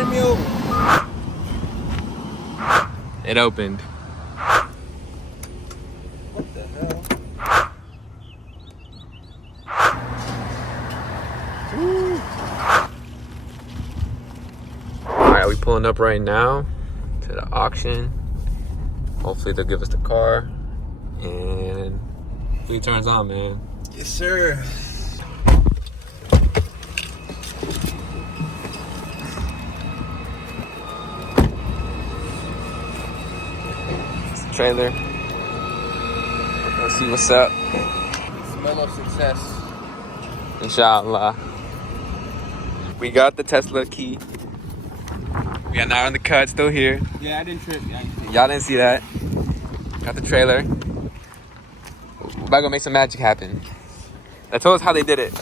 ran me over. It opened. What the hell? Alright, we pulling up right now to the auction. Hopefully they'll give us the car. And it turns on, man. Yes, sir. It's the trailer. Let's see what's up. Smell of success. Inshallah. We got the Tesla key. We got now in the cut, still here. Yeah, I didn't trip. Y'all didn't see that. Got the trailer. We're about to go make some magic happen. They told us how they did it.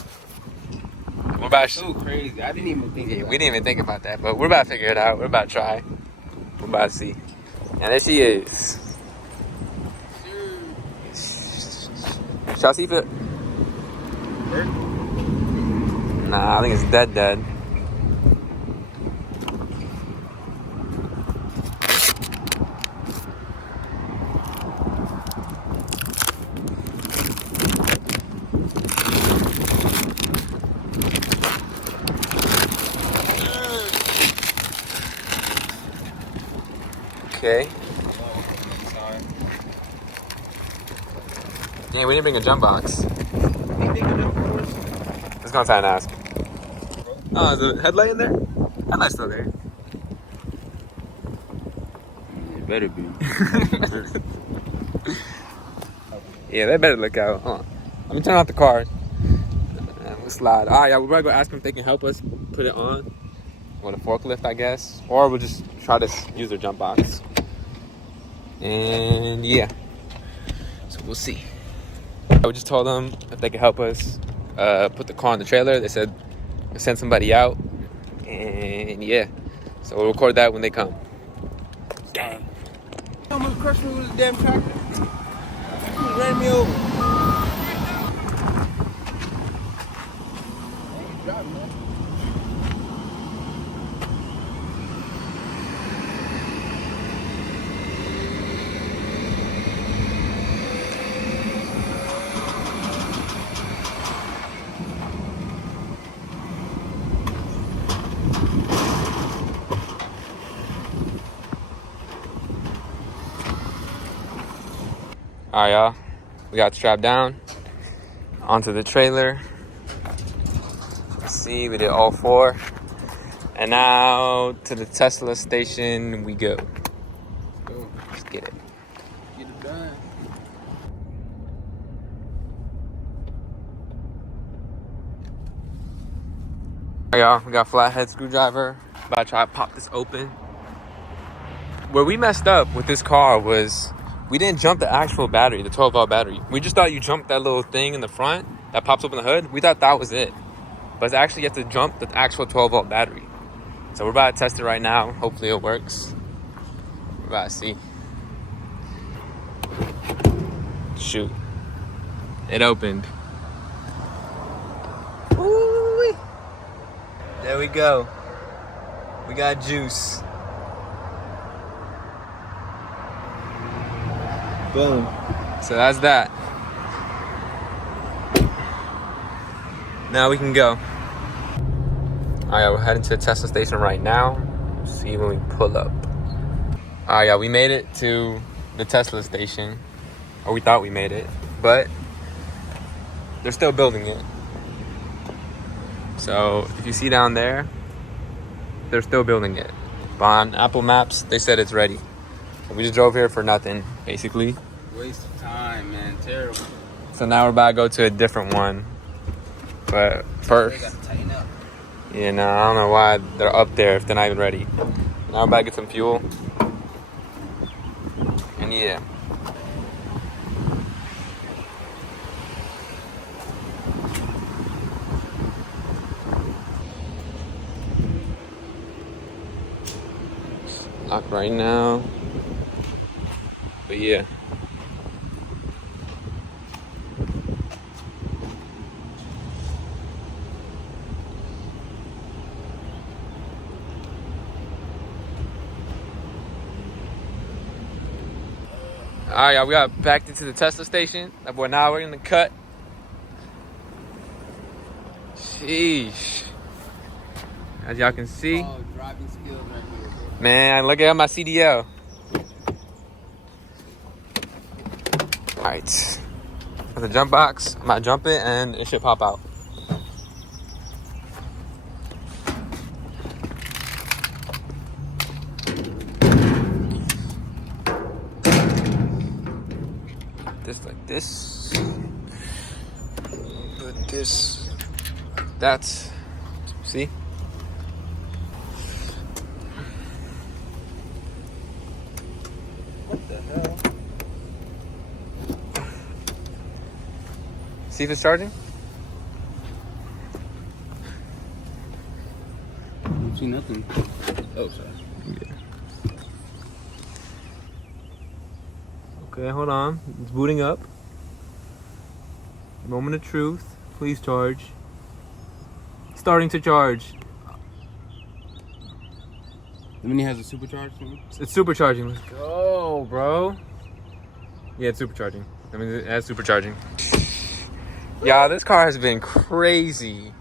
We're about So crazy. I didn't even think about we didn't even think about that, but we're about to figure it out. We're about to try. We're about to see. And there she is. Shall I see if it? Nah, I think it's dead. Okay. Yeah, we didn't bring a jump box. Let's go inside and ask. Oh, is the headlight in there? Headlight's still there. It better be. Yeah, they better look out. Hold on. Let me turn off the car. And we'll slide. Alright, yeah, we're gonna go ask them if they can help us put it on. With a forklift, I guess. Or we'll just try to use their jump box. And yeah. So we'll see. We just told them if they could help us put the car in the trailer. They said we'll send somebody out. And yeah. So we'll record that when they come. Gang. You almost crushed me with a damn tractor. You ran me over. Alright, y'all. We got strapped down onto the trailer. Let's see, we did all four. And now to the Tesla station we go. Let's get it. Get it done. Alright, y'all. We got a flathead screwdriver. About to try to pop this open. Where we messed up with this car was we didn't jump the actual battery, the 12 volt battery. We just thought you jumped that little thing in the front that pops open the hood. We thought that was it. But it's actually you have to jump the actual 12 volt battery. So we're about to test it right now. Hopefully it works. We're about to see. Shoot. It opened. Ooh-wee. There we go. We got juice. Boom. So that's that. Now we can go. Alright, we're heading to the Tesla station right now. See when we pull up. Alright, yeah, we made it to the Tesla station. Or we thought we made it. But they're still building it. So if you see down there, they're still building it. But on Apple Maps, they said it's ready. So we just drove here for nothing, basically. Waste of time, man. Terrible. So now we're about to go to a different one. But first, They gotta tighten up. yeah, no, I don't know why they're up there if they're not even ready. Now we're about to get some fuel. And yeah. Locked right now. But yeah. Alright, y'all, we got back into the Tesla station. That boy, now we're in the cut. Sheesh. As y'all can see. Oh, driving skills right here, bro. Man, look at my CDL. Alright. For the jump box, I'm gonna jump it and it should pop out. This like this. Put this. That's. See? What the hell? See if it's charging? I don't see nothing. Oh, sorry. Yeah. Okay, hold on. It's booting up. Moment of truth. Please charge. Starting to charge. I mean, he has a supercharge thing? It's supercharging. Let's go, bro. Yeah, it's supercharging. I mean, it has supercharging. Y'all, this car has been crazy.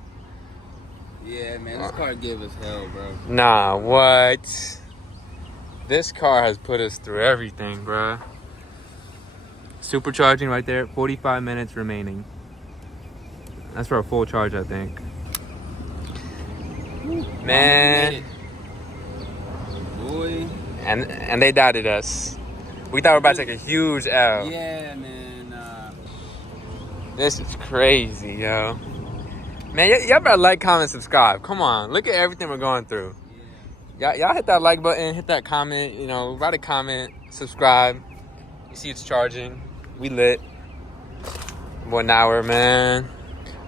Yeah, man, this car gave us hell, bro. Nah, what? This car has put us through everything, bro. Supercharging right there. 45 minutes remaining. That's for a full charge, I think. Man. Boy. And they doubted us. We thought we were about to take a huge L. Yeah, man. This is crazy, yo. Man, y'all better like, comment, subscribe. Come on, look at everything we're going through. Y'all hit that like button, hit that comment. You know, write a comment, subscribe. You see it's charging. We lit. 1 hour, man.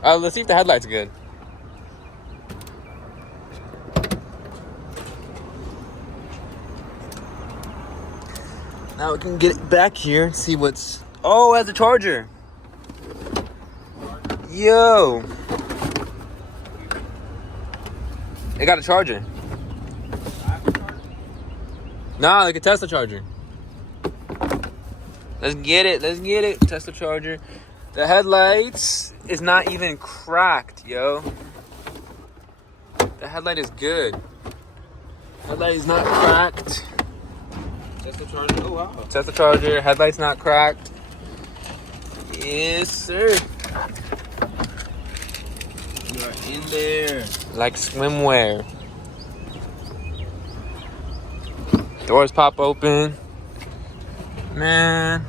Let's see if the headlight's good. Now we can get it back here and see what's... Oh, it has a charger. Yo. It got a charger. Nah, like a Tesla charger. Let's get it. Let's get it. Tesla charger. The headlights is not even cracked, yo. The headlight is good. Headlight is not cracked. Tesla charger. Oh, wow. Tesla charger. Headlight's not cracked. Yes, sir. You are in there. Like swimwear. Doors pop open. Man,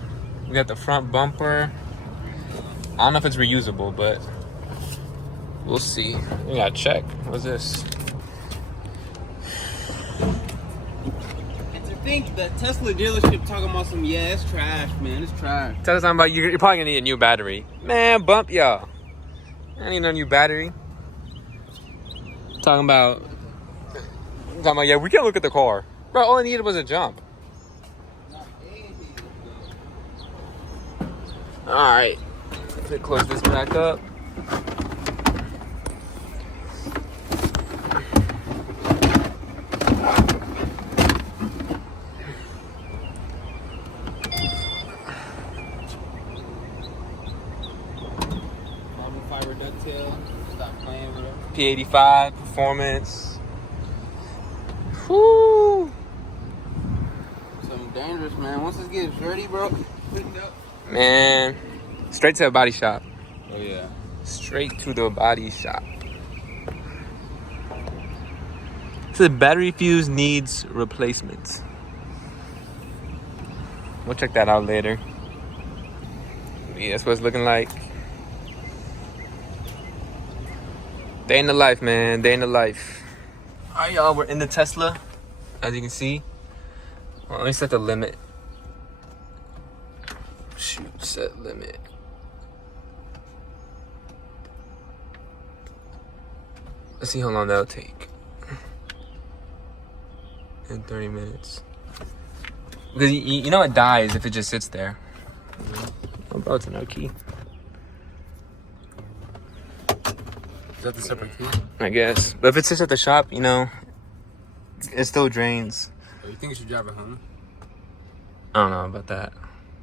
we got the front bumper. I don't know if it's reusable, but we'll see. We gotta check. What's this? And to think that Tesla dealership talking about some, yeah, it's trash, man. It's trash. Tell us something about you're probably gonna need a new battery. Man, bump y'all. I need no new battery. Talking about, yeah, we can't look at the car. Bro, all I needed was a jump. Alright. Let's close this back up. Carbon fiber ducktail. Stop playing with it. P85 performance. Whoo! Something dangerous, man. Once this gets dirty, bro. Man, straight to the body shop. Oh, yeah. Straight to the body shop. So the battery fuse needs replacement. We'll check that out later. Yeah, that's what it's looking like. Day in the life, man. Day in the life. Alright, y'all. We're in the Tesla. As you can see. Well, let me set the limit. Shoot, set limit. Let's see how long that'll take. In 30 minutes. Because you know it dies if it just sits there. Oh, bro, it's another key. Is that the separate key? I guess. But if it sits at the shop, you know, it still drains. Oh, you think you should drive it home? I don't know about that.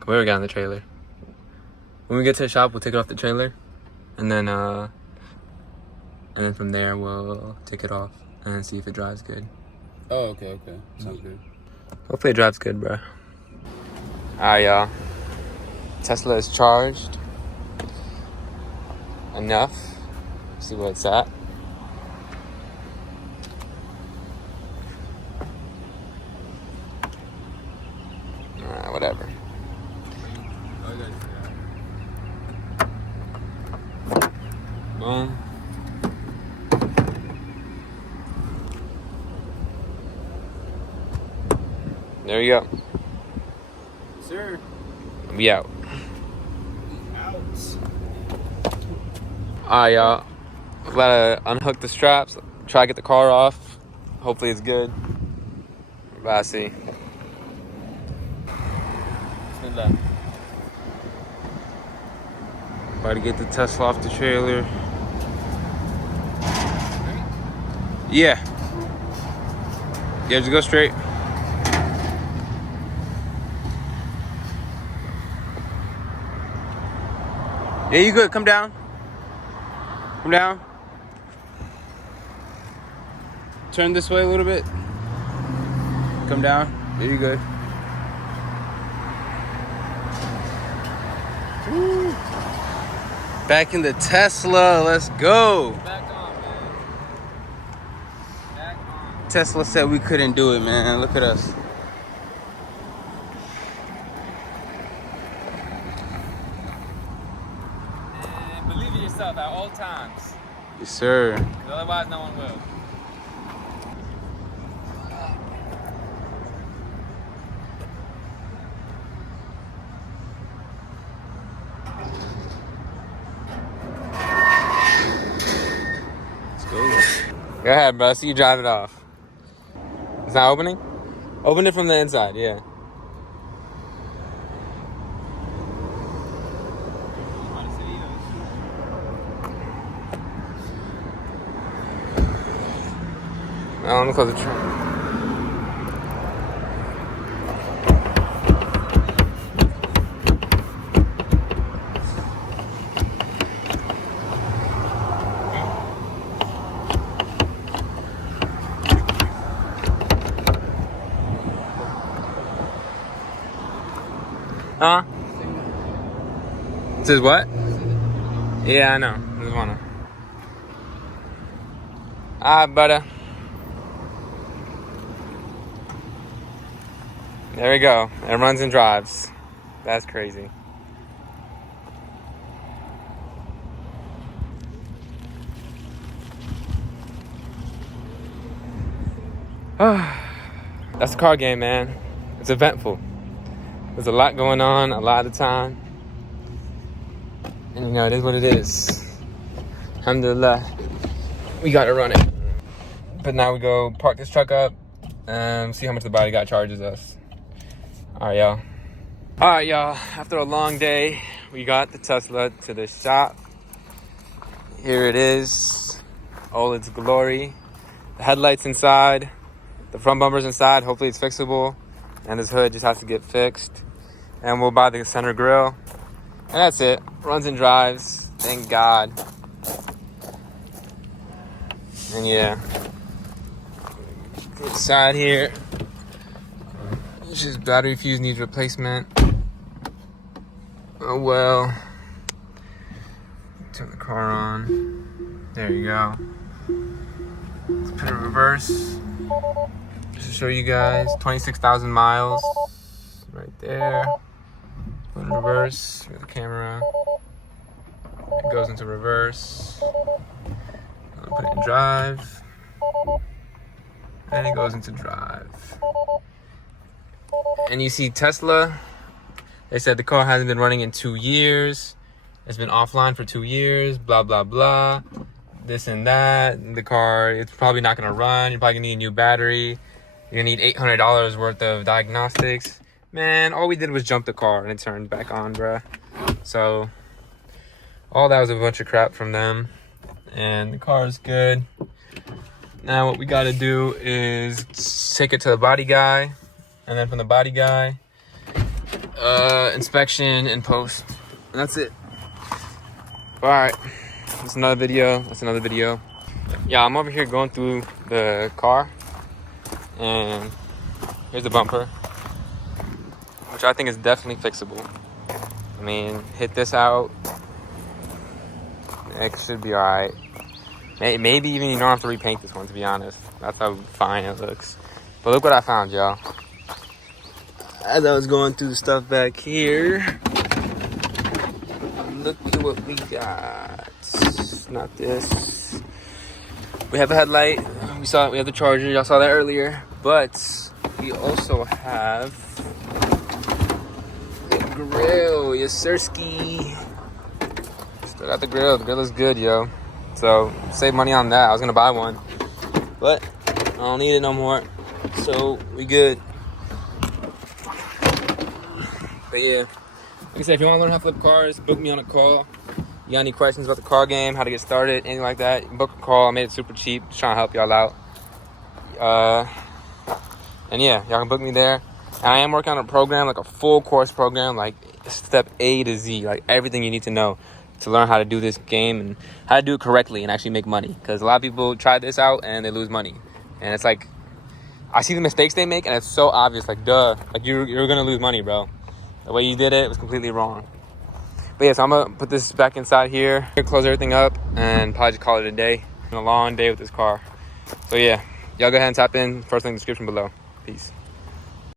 Where we got in the trailer. When we get to the shop, we'll take it off the trailer, and then from there we'll take it off and see if it drives good. Oh, okay. Sounds good. Hopefully it drives good, bro. Alright, y'all. Tesla is charged enough. See where it's at. Alright, whatever. Boom. There you go. Sir. We out. Out. Alright, y'all. I'm about to unhook the straps, try to get the car off. Hopefully it's good. Bye, see. Bismillah. About to get the Tesla off the trailer. Yeah. Yeah, just go straight. Yeah, you good. Come down. Come down. Turn this way a little bit. Come down. Yeah, you good. Woo. Back in the Tesla. Let's go. Back on, man. Back on. Tesla said we couldn't do it, man. Look at us. And believe in yourself at all times. Yes, sir. Otherwise, no one will. Go ahead, bro. See you drive it off. It's not opening? Open it from the inside, yeah. Now, let me close the trunk. Huh? It says what? Yeah, I know. I just wanna. Alright, brother. There we go. It runs and drives. That's crazy. That's the car game, man. It's eventful. There's a lot going on a lot of the time. And you know, it is what it is. Alhamdulillah. We gotta run it. But now we go park this truck up and see how much the body guy charges us. Alright, y'all. Alright, y'all. After a long day, we got the Tesla to the shop. Here it is. All its glory. The headlights inside. The front bumper's inside. Hopefully it's fixable. And this hood just has to get fixed. And we'll buy the center grille. And that's it. Runs and drives. Thank God. And yeah. Inside here. It's just battery fuse needs replacement. Oh well. Turn the car on. There you go. Let's put it in reverse. Just to show you guys. 26,000 miles. Right there. Put it in reverse with the camera. It goes into reverse. I'll put it in drive. And it goes into drive. And you see Tesla. They said the car hasn't been running in 2 years. It's been offline for 2 years. Blah, blah, blah. This and that. The car, it's probably not going to run. You're probably going to need a new battery. You're going to need $800 worth of diagnostics. Man, all we did was jump the car and it turned back on, bruh. So, all that was a bunch of crap from them. And the car is good. Now what we got to do is take it to the body guy. And then from the body guy, inspection and post. And that's it. Alright. That's another video. Yeah, I'm over here going through the car. And here's the bumper, which I think is definitely fixable. I mean, hit this out. It should be alright. Maybe even you don't have to repaint this one, to be honest. That's how fine it looks. But look what I found, y'all. As I was going through the stuff back here, look at what we got. Not this. We have a headlight. We have the charger. Y'all saw that earlier. But we also have the grill. Yes, sirski. Still got the grill. The grill is good, yo. So save money on that. I was gonna buy one, but I don't need it no more. So we good. But yeah, like I said, if you want to learn how to flip cars, book me on a call. You got any questions about the car game, how to get started, anything like that, book a call. I made it super cheap, just trying to help y'all out. And yeah, y'all can book me there. And I am working on a program, like a full course program, like step A to Z, like everything you need to know to learn how to do this game and how to do it correctly and actually make money. Because a lot of people try this out and they lose money. And it's like, I see the mistakes they make and it's so obvious, like duh, like you're gonna lose money, bro. The way you did it was completely wrong. But yeah, so I'm gonna put this back inside here, close everything up, and probably just call it a day. It's been a long day with this car. So yeah, y'all go ahead and tap in, first link in the description below. Peace.